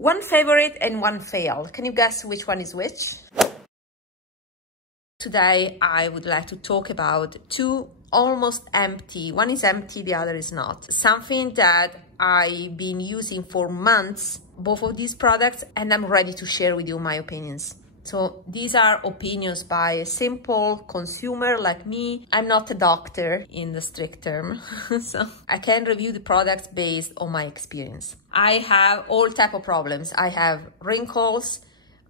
One favorite and one fail. Can you guess which one is which? Today, I would like to talk about two almost empty. One is empty, the other is not. Something that I've been using for months, both of these products, and I'm ready to share with you my opinions. So these are opinions by a simple consumer like me. I'm not a doctor in the strict term, so I can review the products based on my experience. I have all type of problems. I have wrinkles,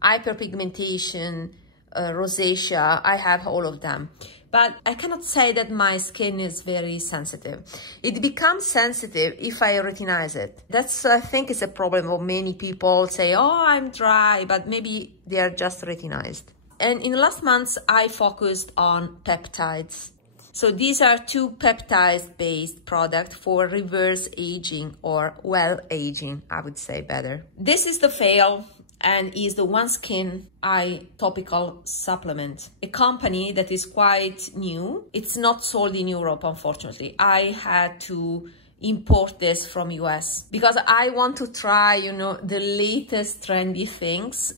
hyperpigmentation, rosacea. I have all of them. But I cannot say that my skin is very sensitive. It becomes sensitive if I retinize it. That's, I think, is a problem of many people say, oh, I'm dry, but maybe they are just retinized. And in the last months, I focused on peptides. So these are two peptide-based products for reverse aging or well aging, I would say better. This is the fail and is the Oneskin eye topical supplement, a company that is quite new. It's not sold in Europe, unfortunately. I had to import this from US because I want to try, you know, the latest trendy things,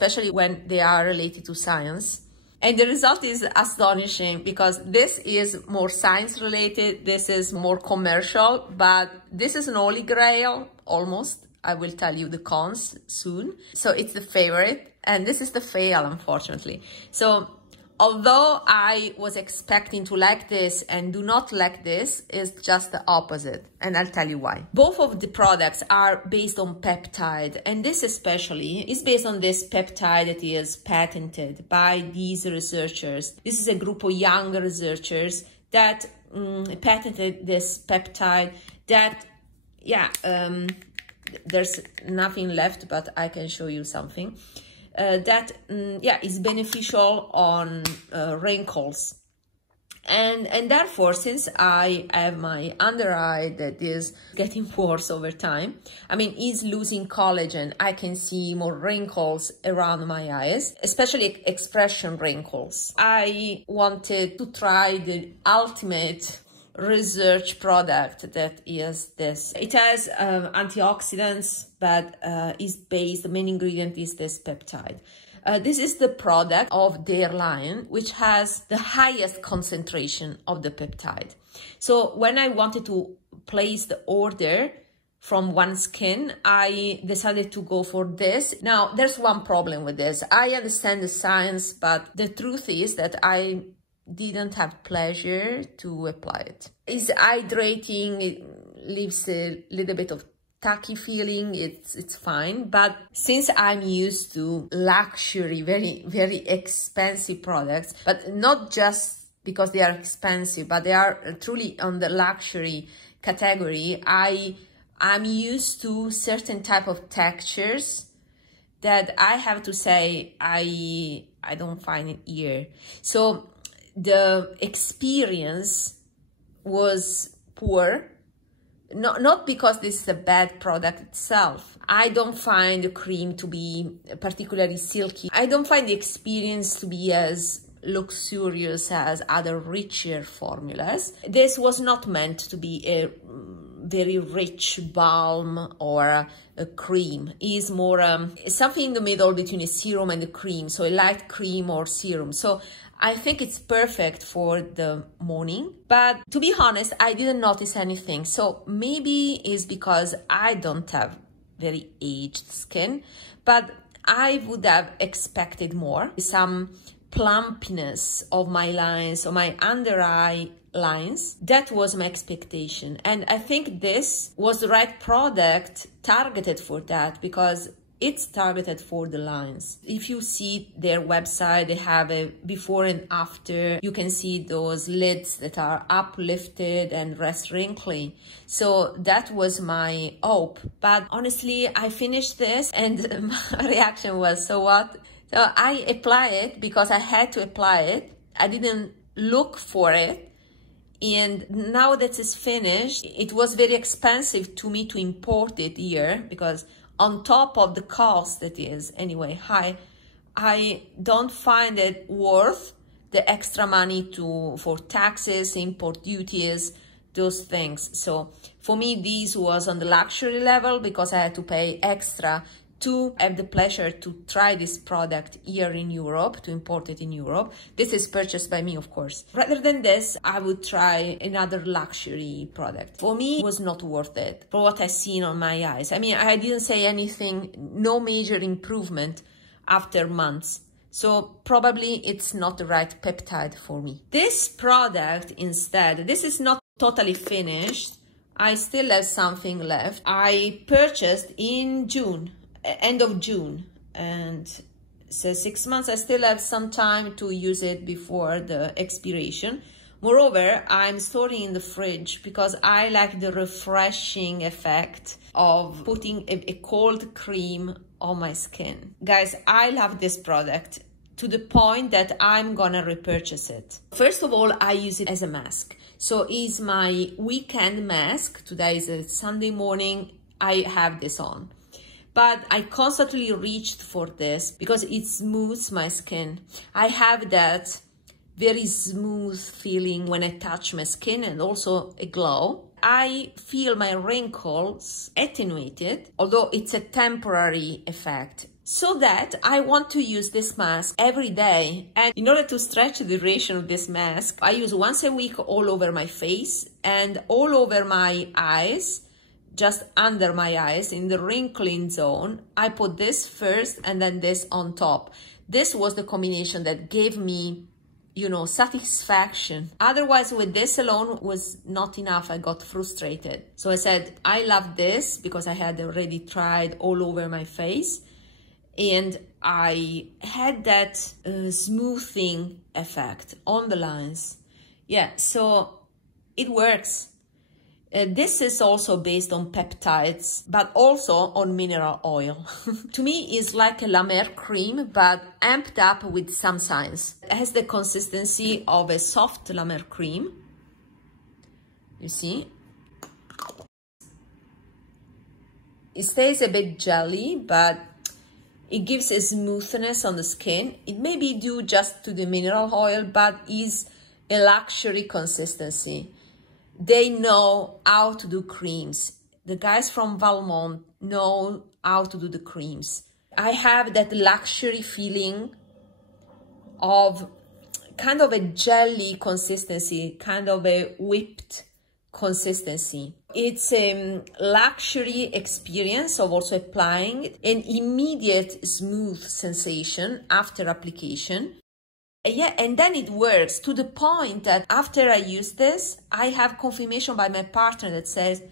especially when they are related to science. And the result is astonishing because this is more science related, this is more commercial, but this is an holy grail, almost. I will tell you the cons soon. So it's the favorite, and this is the fail, unfortunately. So although I was expecting to like this and do not like this, is just the opposite, and I'll tell you why. Both of the products are based on peptide, and this especially is based on this peptide that is patented by these researchers. This is a group of young researchers that patented this peptide that, there's nothing left, but I can show you something that is beneficial on wrinkles. And therefore, since I have my under eye that is getting worse over time, I mean, is losing collagen, I can see more wrinkles around my eyes, especially expression wrinkles. I wanted to try the ultimate research product that is this. It has antioxidants, but the main ingredient is this peptide. This is the product of their line, which has the highest concentration of the peptide. So when I wanted to place the order from Oneskin, I decided to go for this. Now, there's one problem with this. I understand the science, but the truth is that I didn't have pleasure to apply it. It's hydrating, it leaves a little bit of tacky feeling, it's fine, but since I'm used to luxury, very, very expensive products, but not just because they are expensive, but they are truly on the luxury category, I'm used to certain type of textures that I have to say I don't find it here. So the experience was poor, not because this is a bad product itself. I don't find the cream to be particularly silky. I don't find the experience to be as luxurious as other richer formulas. This was not meant to be a very rich balm or a cream. It's more something in the middle between a serum and a cream, so a light cream or serum. So I think it's perfect for the morning, but to be honest, I didn't notice anything. So maybe it's because I don't have very aged skin, but I would have expected more. Some plumpness of my lines, or my under eye lines. That was my expectation. And I think this was the right product targeted for that, because it's targeted for the lines. If you see their website, they have a before and after. You can see those lids that are uplifted and less wrinkly. So that was my hope. But honestly, I finished this and my reaction was, so what? So I apply it because I had to apply it. I didn't look for it. And now that it's finished, it was very expensive to me to import it here, because on top of the cost that is anyway high, I don't find it worth the extra money for taxes, import duties, those things. So for me, this was on the luxury level because I had to pay extra to have the pleasure to try this product here in Europe, to import it in Europe. This is purchased by me, of course. Rather than this, I would try another luxury product. For me, it was not worth it for what I've seen on my eyes. I mean, I didn't say anything, no major improvement after months. So probably it's not the right peptide for me. This product instead, this is not totally finished. I still have something left. I purchased in June. End of June, and so 6 months. I still have some time to use it before the expiration. Moreover, I'm storing in the fridge because I like the refreshing effect of putting a cold cream on my skin. Guys, I love this product to the point that I'm gonna repurchase it. First of all, I use it as a mask. So it's my weekend mask. Today is a Sunday morning. I have this on. But I constantly reached for this because it smooths my skin. I have that very smooth feeling when I touch my skin and also a glow. I feel my wrinkles attenuated, although it's a temporary effect. So that I want to use this mask every day. And in order to stretch the duration of this mask, I use once a week all over my face and all over my eyes. Just under my eyes in the wrinkling zone. I put this first and then this on top. This was the combination that gave me, you know, satisfaction. Otherwise, with this alone was not enough. I got frustrated. So I said, I love this because I had already tried all over my face. And I had that smoothing effect on the lines. Yeah, so it works. This is also based on peptides, but also on mineral oil. To me, it's like a La Mer cream, but amped up with some science. It has the consistency of a soft La Mer cream. You see? It stays a bit jelly, but it gives a smoothness on the skin. It may be due just to the mineral oil, but is a luxury consistency. They know how to do creams. The guys from Valmont know how to do the creams. I have that luxury feeling of kind of a jelly consistency, kind of a whipped consistency. It's a luxury experience of also applying an immediate smooth sensation after application. Yeah, and then it works to the point that after I use this, I have confirmation by my partner that says,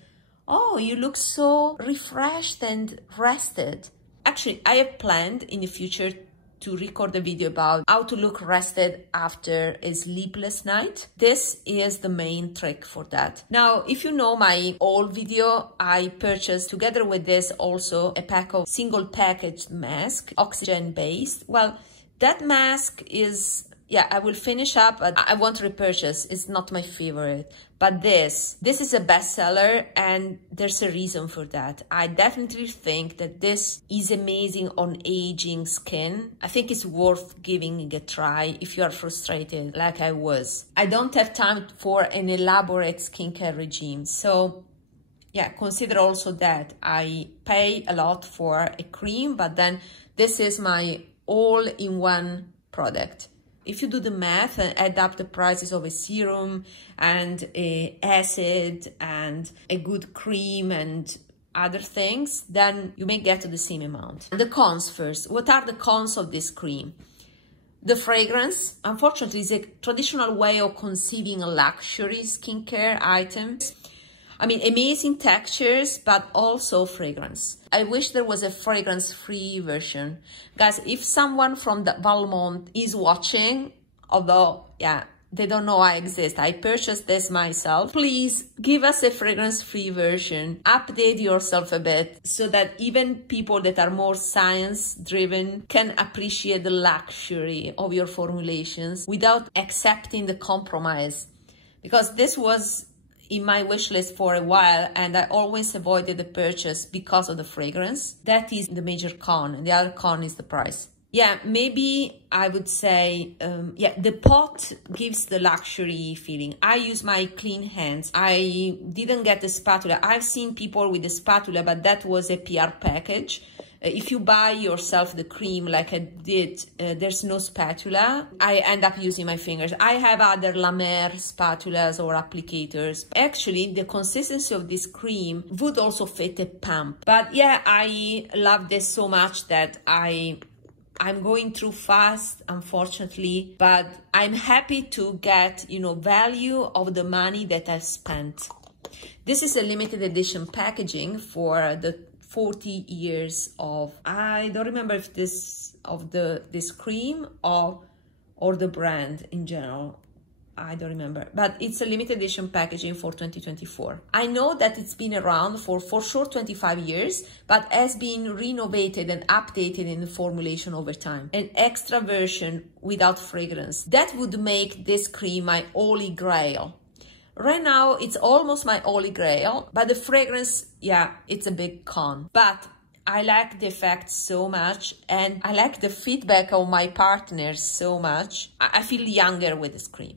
oh, you look so refreshed and rested. Actually, I have planned in the future to record a video about how to look rested after a sleepless night. This is the main trick for that. Now, if you know my old video, I purchased together with this also a pack of single packaged mask, oxygen based. Well, that mask is, yeah, I will finish up, but I won't repurchase. It's not my favorite. But this is a bestseller, and there's a reason for that. I definitely think that this is amazing on aging skin. I think it's worth giving it a try if you are frustrated like I was. I don't have time for an elaborate skincare regime. So yeah, consider also that I pay a lot for a cream, but then this is my all-in-one product. If you do the math and add up the prices of a serum and an acid and a good cream and other things, then you may get to the same amount. The cons first. What are the cons of this cream? The fragrance, unfortunately, is a traditional way of conceiving a luxury skincare items. I mean, amazing textures, but also fragrance. I wish there was a fragrance-free version. Guys, if someone from the Valmont is watching, although, yeah, they don't know I exist, I purchased this myself, please give us a fragrance-free version. Update yourself a bit so that even people that are more science-driven can appreciate the luxury of your formulations without accepting the compromise. Because this was in my wish list for a while, and I always avoided the purchase because of the fragrance. That is the major con, and the other con is the price. Yeah, maybe I would say, yeah, the pot gives the luxury feeling. I use my clean hands. I didn't get the spatula. I've seen people with the spatula, but that was a PR package. If you buy yourself the cream like I did, there's no spatula. I end up using my fingers. I have other La Mer spatulas or applicators. Actually, the consistency of this cream would also fit a pump. But yeah, I love this so much that I'm going through fast, unfortunately, but I'm happy to get, you know, value of the money that I've spent. This is a limited edition packaging for the 40 years of, I don't remember if this cream or the brand in general. I don't remember, but it's a limited edition packaging for 2024. I know that it's been around for sure 25 years, but has been renovated and updated in the formulation over time. An extra version without fragrance. That would make this cream my holy grail. Right now, it's almost my holy grail, but the fragrance, yeah, it's a big con. But I like the effect so much, and I like the feedback of my partners so much. I feel younger with this cream.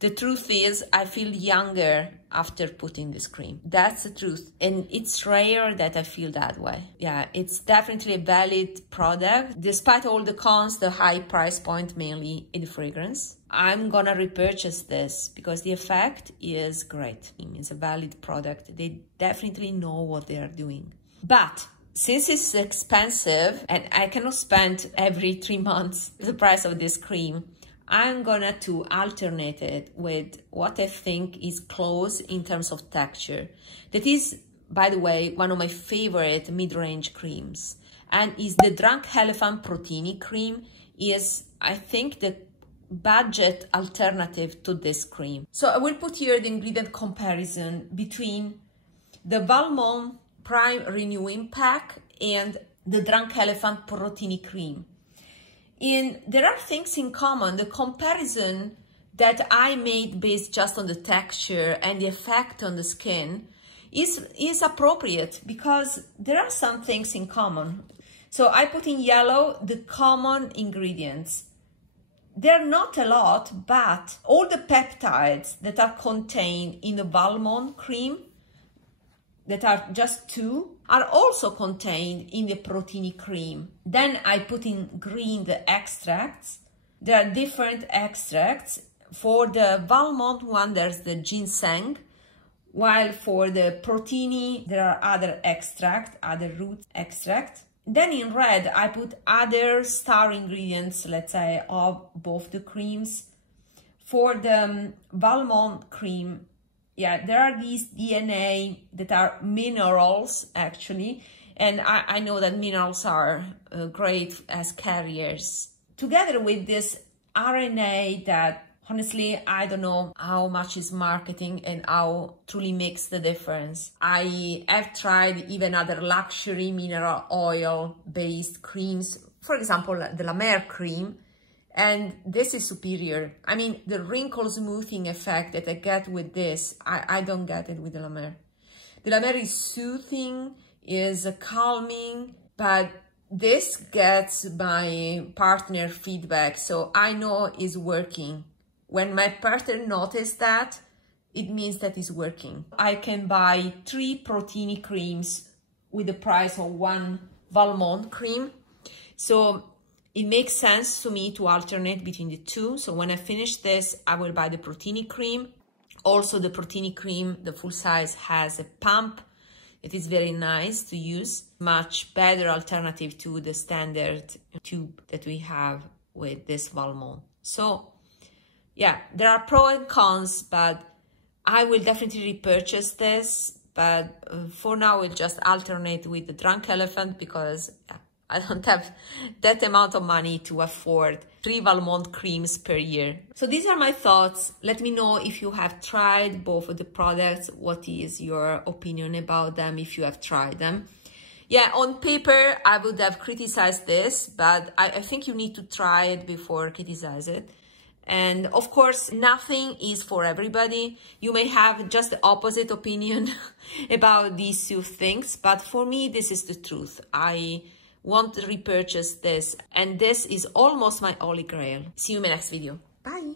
The truth is, I feel younger after putting this cream. That's the truth. And it's rare that I feel that way. Yeah, it's definitely a valid product. Despite all the cons, the high price point mainly in the fragrance, I'm gonna repurchase this because the effect is great. It's a valid product. They definitely know what they are doing. But since it's expensive and I cannot spend every 3 months the price of this cream, I'm gonna to alternate it with what I think is close in terms of texture. That is, by the way, one of my favorite mid-range creams. And is the Drunk Elephant Protini cream is, I think, the budget alternative to this cream. So I will put here the ingredient comparison between the Valmont Prime Renewing Pack and the Drunk Elephant Protini cream. And there are things in common. The comparison that I made based just on the texture and the effect on the skin is appropriate because there are some things in common. So I put in yellow the common ingredients. They're not a lot, but all the peptides that are contained in the Valmont cream, that are just 2, are also contained in the Protini cream. Then I put in green the extracts. There are different extracts. For the Valmont one, there's the ginseng, while for the Protini, there are other extracts, other root extracts. Then in red, I put other star ingredients, let's say, of both the creams. For the Valmont cream, yeah, there are these DNA that are minerals, actually. And I know that minerals are great as carriers. Together with this RNA that, honestly, I don't know how much is marketing and how truly makes the difference. I have tried even other luxury mineral oil-based creams. For example, the La Mer cream. And this is superior. I mean, the wrinkle smoothing effect that I get with this, I don't get it with the La Mer. The La Mer is soothing, is calming, but this gets my partner feedback, so I know it's working. When my partner noticed that, it means that it's working. I can buy 3 Protini creams with the price of 1 Valmont cream. So it makes sense to me to alternate between the 2. So when I finish this, I will buy the Protini cream. Also, the Protini cream, the full size, has a pump. It is very nice to use. Much better alternative to the standard tube that we have with this Valmont. So yeah, there are pros and cons, but I will definitely repurchase this. But for now, we'll just alternate with the Drunk Elephant because I don't have that amount of money to afford 3 Valmont creams per year. So these are my thoughts. Let me know if you have tried both of the products. What is your opinion about them if you have tried them? Yeah, on paper, I would have criticized this, but I think you need to try it before criticize it. And of course, nothing is for everybody. You may have just the opposite opinion about these 2 things, but for me, this is the truth. I want to repurchase this. And this is almost my holy grail. See you in my next video. Bye.